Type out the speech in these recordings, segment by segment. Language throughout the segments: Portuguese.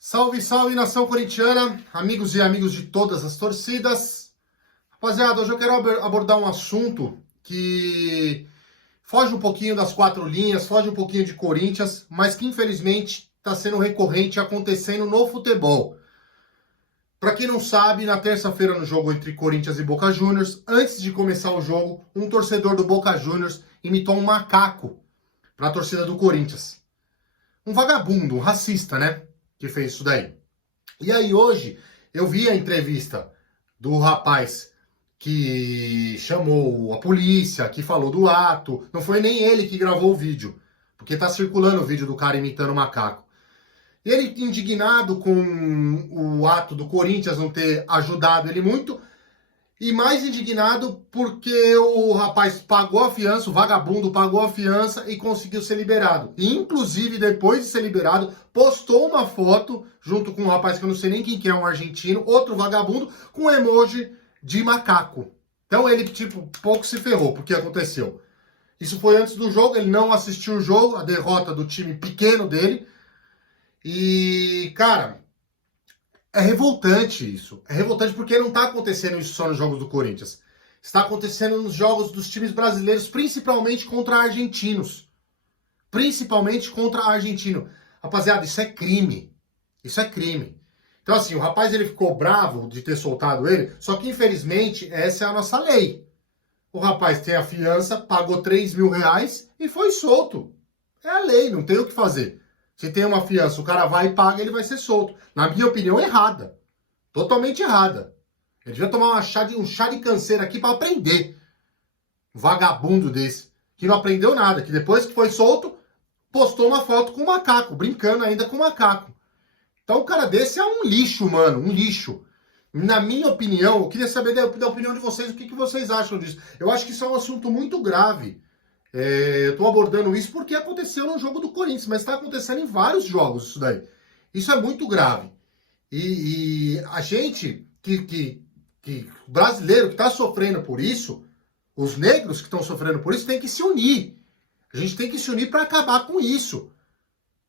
Salve, salve, nação corintiana, amigos e amigos de todas as torcidas. Rapaziada, hoje eu quero abordar um assunto que foge um pouquinho das quatro linhas, foge um pouquinho de Corinthians, mas que infelizmente está sendo recorrente acontecendo no futebol. Para quem não sabe, na terça-feira no jogo entre Corinthians e Boca Juniors, antes de começar o jogo, um torcedor do Boca Juniors imitou um macaco para a torcida do Corinthians. Um vagabundo, um racista, né? Que fez isso daí. E aí hoje eu vi a entrevista do rapaz que chamou a polícia, que falou do ato. Não foi nem ele que gravou o vídeo, porque tá circulando o vídeo do cara imitando o macaco. E ele indignado com o ato do Corinthians não ter ajudado ele muito, e mais indignado porque o rapaz pagou a fiança, o vagabundo pagou a fiança e conseguiu ser liberado. E, inclusive, depois de ser liberado, postou uma foto junto com um rapaz que eu não sei nem quem que é, um argentino, outro vagabundo, com um emoji de macaco. Então ele, pouco se ferrou, porque aconteceu. Isso foi antes do jogo, ele não assistiu o jogo, a derrota do time pequeno dele. E, cara, é revoltante isso. É revoltante porque não está acontecendo isso só nos jogos do Corinthians. Está acontecendo nos jogos dos times brasileiros, principalmente contra argentinos. Principalmente contra argentino. Rapaziada, isso é crime. Isso é crime. Então, assim, o rapaz ele ficou bravo de ter soltado ele, só que, infelizmente, essa é a nossa lei. O rapaz tem a fiança, pagou 3 mil reais e foi solto. É a lei, não tem o que fazer. Se tem uma fiança, o cara vai e paga, ele vai ser solto. Na minha opinião, errada. Totalmente errada. Ele devia tomar um chá de canseira aqui para aprender. Um vagabundo desse. Que não aprendeu nada. Que depois que foi solto, postou uma foto com o macaco. Brincando ainda com o macaco. Então, um cara desse é um lixo, mano. Um lixo. Na minha opinião, eu queria saber da opinião de vocês, o que vocês acham disso. Eu acho que isso é um assunto muito grave. Eu tô abordando isso porque aconteceu no jogo do Corinthians, mas está acontecendo em vários jogos isso daí. Isso é muito grave. E a gente, brasileiro que está sofrendo por isso, os negros que estão sofrendo por isso, tem que se unir. A gente tem que se unir para acabar com isso.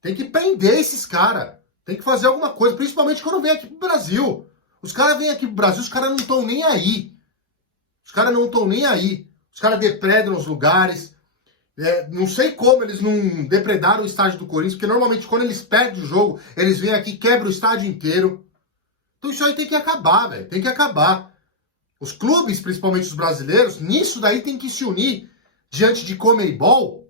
Tem que prender esses caras. Tem que fazer alguma coisa, principalmente quando vem aqui pro Brasil. Os caras vêm aqui pro Brasil, os caras não estão nem aí. Os caras não estão nem aí. Os caras depredam os lugares. Não sei como eles não depredaram o estádio do Corinthians, porque normalmente quando eles perdem o jogo, eles vêm aqui e quebram o estádio inteiro. Então isso aí tem que acabar, velho. Tem que acabar. Os clubes, principalmente os brasileiros, nisso daí tem que se unir diante de Conmebol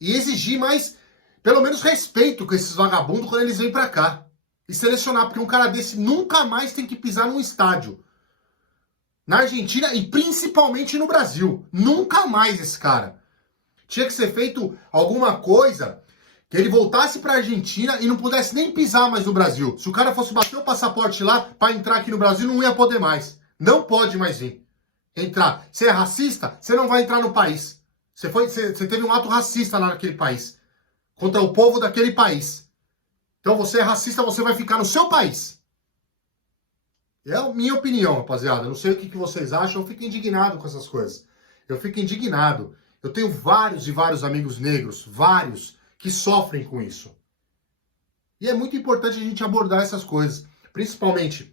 e exigir mais, pelo menos, respeito com esses vagabundos quando eles vêm pra cá. E selecionar, porque um cara desse nunca mais tem que pisar num estádio. Na Argentina e principalmente no Brasil. Nunca mais esse cara. Tinha que ser feito alguma coisa que ele voltasse para a Argentina e não pudesse nem pisar mais no Brasil. Se o cara fosse bater o passaporte lá para entrar aqui no Brasil, não ia poder mais. Não pode mais vir. Entrar. Você é racista? Você não vai entrar no país. Você teve um ato racista lá naquele país. Contra o povo daquele país. Então você é racista, você vai ficar no seu país. É a minha opinião, rapaziada. Não sei o que vocês acham. Eu fico indignado com essas coisas. Eu fico indignado. Eu tenho vários e vários amigos negros, vários, que sofrem com isso. E é muito importante a gente abordar essas coisas. Principalmente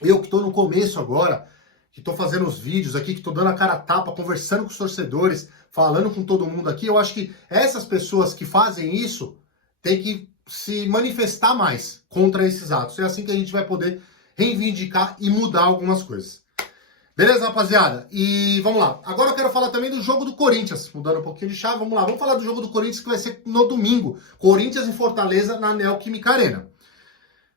eu que estou no começo agora, que estou fazendo os vídeos aqui, que estou dando a cara a tapa, conversando com os torcedores, falando com todo mundo aqui. Eu acho que essas pessoas que fazem isso têm que se manifestar mais contra esses atos. É assim que a gente vai poder reivindicar e mudar algumas coisas. Beleza, rapaziada? E vamos lá. Agora eu quero falar também do jogo do Corinthians. Mudando um pouquinho de chave, vamos lá. Vamos falar do jogo do Corinthians que vai ser no domingo. Corinthians e Fortaleza na Neoquímica Arena.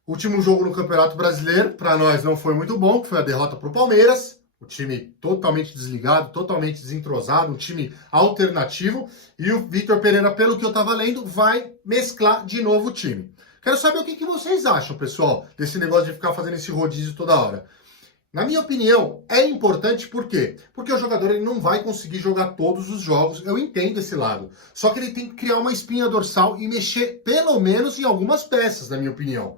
Último jogo no Campeonato Brasileiro, para nós não foi muito bom, que foi a derrota para o Palmeiras. O time totalmente desligado, totalmente desentrosado, um time alternativo. E o Vitor Pereira, pelo que eu estava lendo, vai mesclar de novo o time. Quero saber o que vocês acham, pessoal, desse negócio de ficar fazendo esse rodízio toda hora. Na minha opinião, é importante por quê? Porque o jogador ele não vai conseguir jogar todos os jogos, eu entendo esse lado. Só que ele tem que criar uma espinha dorsal e mexer pelo menos em algumas peças, na minha opinião.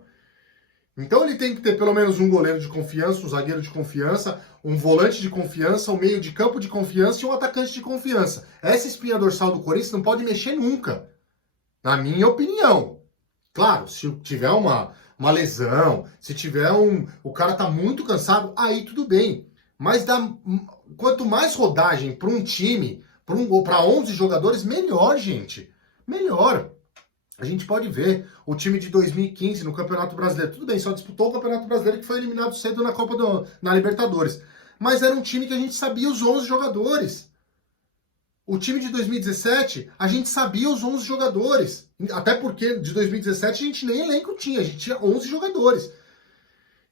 Então ele tem que ter pelo menos um goleiro de confiança, um zagueiro de confiança, um volante de confiança, um meio de campo de confiança e um atacante de confiança. Essa espinha dorsal do Corinthians não pode mexer nunca, na minha opinião. Claro, se tiver uma lesão, se tiver o cara tá muito cansado, aí tudo bem. Mas quanto mais rodagem para um time, para 11 jogadores, melhor, gente. Melhor. A gente pode ver o time de 2015 no Campeonato Brasileiro. Tudo bem, só disputou o Campeonato Brasileiro que foi eliminado cedo na Libertadores. Mas era um time que a gente sabia os 11 jogadores. O time de 2017, a gente sabia os 11 jogadores. Até porque de 2017 a gente nem elenco tinha, a gente tinha 11 jogadores.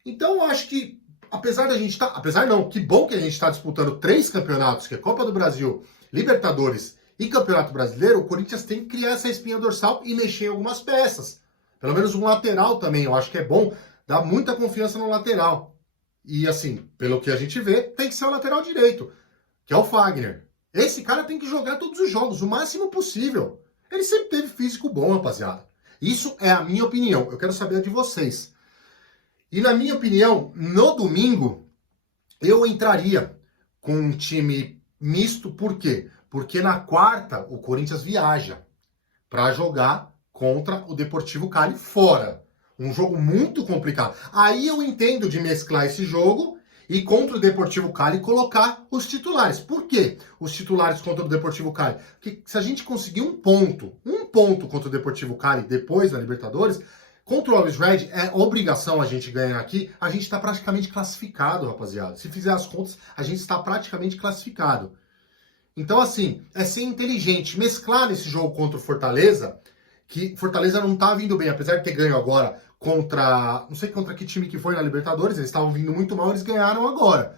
Então eu acho que, apesar da gente estar... Apesar não, que bom que a gente está disputando 3 campeonatos, que é Copa do Brasil, Libertadores e Campeonato Brasileiro, o Corinthians tem que criar essa espinha dorsal e mexer em algumas peças. Pelo menos um lateral também, eu acho que é bom dar muita confiança no lateral. E assim, pelo que a gente vê, tem que ser o lateral direito, que é o Fagner. Esse cara tem que jogar todos os jogos, o máximo possível. Ele sempre teve físico bom, rapaziada. Isso é a minha opinião. Eu quero saber a de vocês. E na minha opinião, no domingo, eu entraria com um time misto. Por quê? Porque na quarta, o Corinthians viaja para jogar contra o Deportivo Cali fora. Um jogo muito complicado. Aí eu entendo de mesclar esse jogo e contra o Deportivo Cali colocar os titulares. Por quê? Os titulares contra o Deportivo Cali? Porque se a gente conseguir um ponto contra o Deportivo Cali depois da Libertadores, contra o Always Red é obrigação a gente ganhar aqui, a gente está praticamente classificado, rapaziada. Se fizer as contas, a gente está praticamente classificado. Então, assim, é ser inteligente, mesclar nesse jogo contra o Fortaleza, que Fortaleza não tá vindo bem, apesar de ter ganho agora contra... Não sei contra que time que foi na Libertadores, eles estavam vindo muito mal, eles ganharam agora.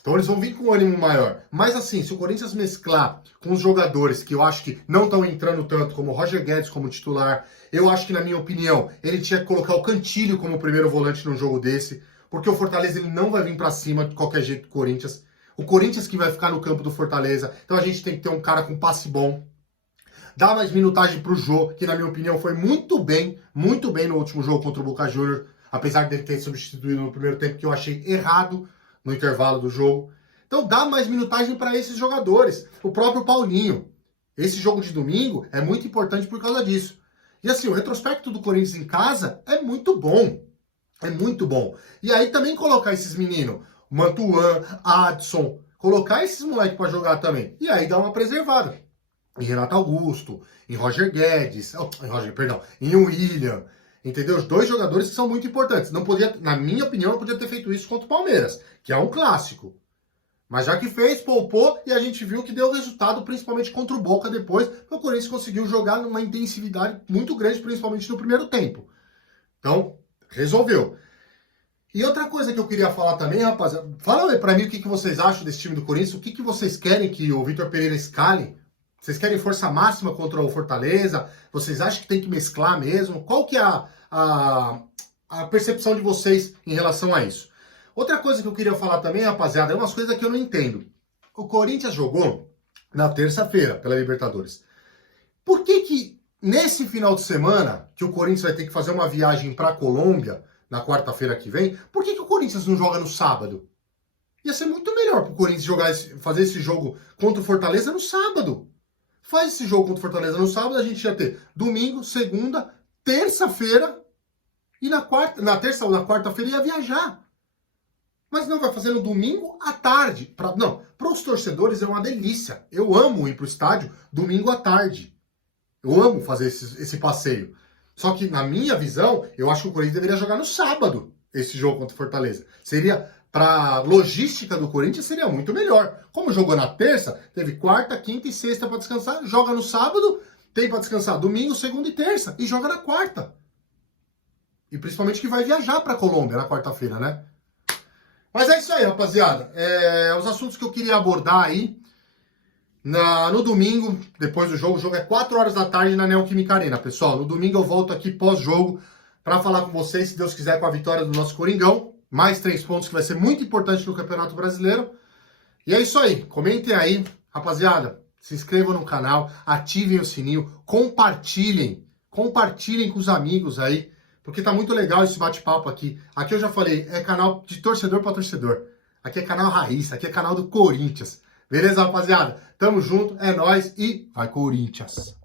Então eles vão vir com um ânimo maior. Mas assim, se o Corinthians mesclar com os jogadores que eu acho que não estão entrando tanto, como o Roger Guedes como titular, eu acho que, na minha opinião, ele tinha que colocar o Cantilho como primeiro volante num jogo desse, porque o Fortaleza ele não vai vir pra cima de qualquer jeito do Corinthians. O Corinthians que vai ficar no campo do Fortaleza, então a gente tem que ter um cara com passe bom. Dá mais minutagem pro Jô, que na minha opinião foi muito bem no último jogo contra o Boca Juniors, apesar dele ter substituído no primeiro tempo, que eu achei errado no intervalo do jogo. Então dá mais minutagem para esses jogadores. O próprio Paulinho. Esse jogo de domingo é muito importante por causa disso. E assim, o retrospecto do Corinthians em casa é muito bom. É muito bom. E aí também colocar esses meninos, Mantuan, Adson, colocar esses moleques para jogar também. E aí dá uma preservada. Em Renato Augusto, em Roger Guedes, em William, entendeu? Os dois jogadores que são muito importantes. Não podia, na minha opinião, não podia ter feito isso contra o Palmeiras, que é um clássico. Mas já que fez, poupou, e a gente viu que deu resultado, principalmente contra o Boca depois, porque o Corinthians conseguiu jogar numa intensividade muito grande, principalmente no primeiro tempo. Então, resolveu. E outra coisa que eu queria falar também, rapaziada, fala aí pra mim o que vocês acham desse time do Corinthians, o que vocês querem que o Vitor Pereira escale. Vocês querem força máxima contra o Fortaleza? Vocês acham que tem que mesclar mesmo? Qual que é a percepção de vocês em relação a isso? Outra coisa que eu queria falar também, rapaziada, é umas coisas que eu não entendo. O Corinthians jogou na terça-feira pela Libertadores. Por que nesse final de semana, que o Corinthians vai ter que fazer uma viagem para a Colômbia, na quarta-feira que vem, por que o Corinthians não joga no sábado? Ia ser muito melhor para o Corinthians fazer esse jogo contra o Fortaleza no sábado. Faz esse jogo contra o Fortaleza no sábado, a gente ia ter domingo, segunda, terça-feira, e na terça ou na quarta-feira ia viajar. Mas não, vai fazer no domingo à tarde. Para os torcedores é uma delícia. Eu amo ir para o estádio domingo à tarde. Eu amo fazer esse passeio. Só que, na minha visão, eu acho que o Corinthians deveria jogar no sábado, esse jogo contra o Fortaleza. Seria... Para logística do Corinthians seria muito melhor. Como jogou na terça, teve quarta, quinta e sexta para descansar, joga no sábado, tem para descansar domingo, segunda e terça, e joga na quarta. E principalmente que vai viajar para a Colômbia na quarta-feira, né? Mas é isso aí, rapaziada. Os assuntos que eu queria abordar aí. No domingo, depois do jogo, o jogo é 4 horas da tarde na Neoquímica Arena, pessoal. No domingo eu volto aqui pós-jogo para falar com vocês, se Deus quiser, com a vitória do nosso Coringão. Mais 3 pontos, que vai ser muito importante no Campeonato Brasileiro. E é isso aí. Comentem aí. Rapaziada, se inscrevam no canal, ativem o sininho, compartilhem. Compartilhem com os amigos aí, porque tá muito legal esse bate-papo aqui. Aqui eu já falei, é canal de torcedor para torcedor. Aqui é canal raiz, aqui é canal do Corinthians. Beleza, rapaziada? Tamo junto, é nóis e vai Corinthians!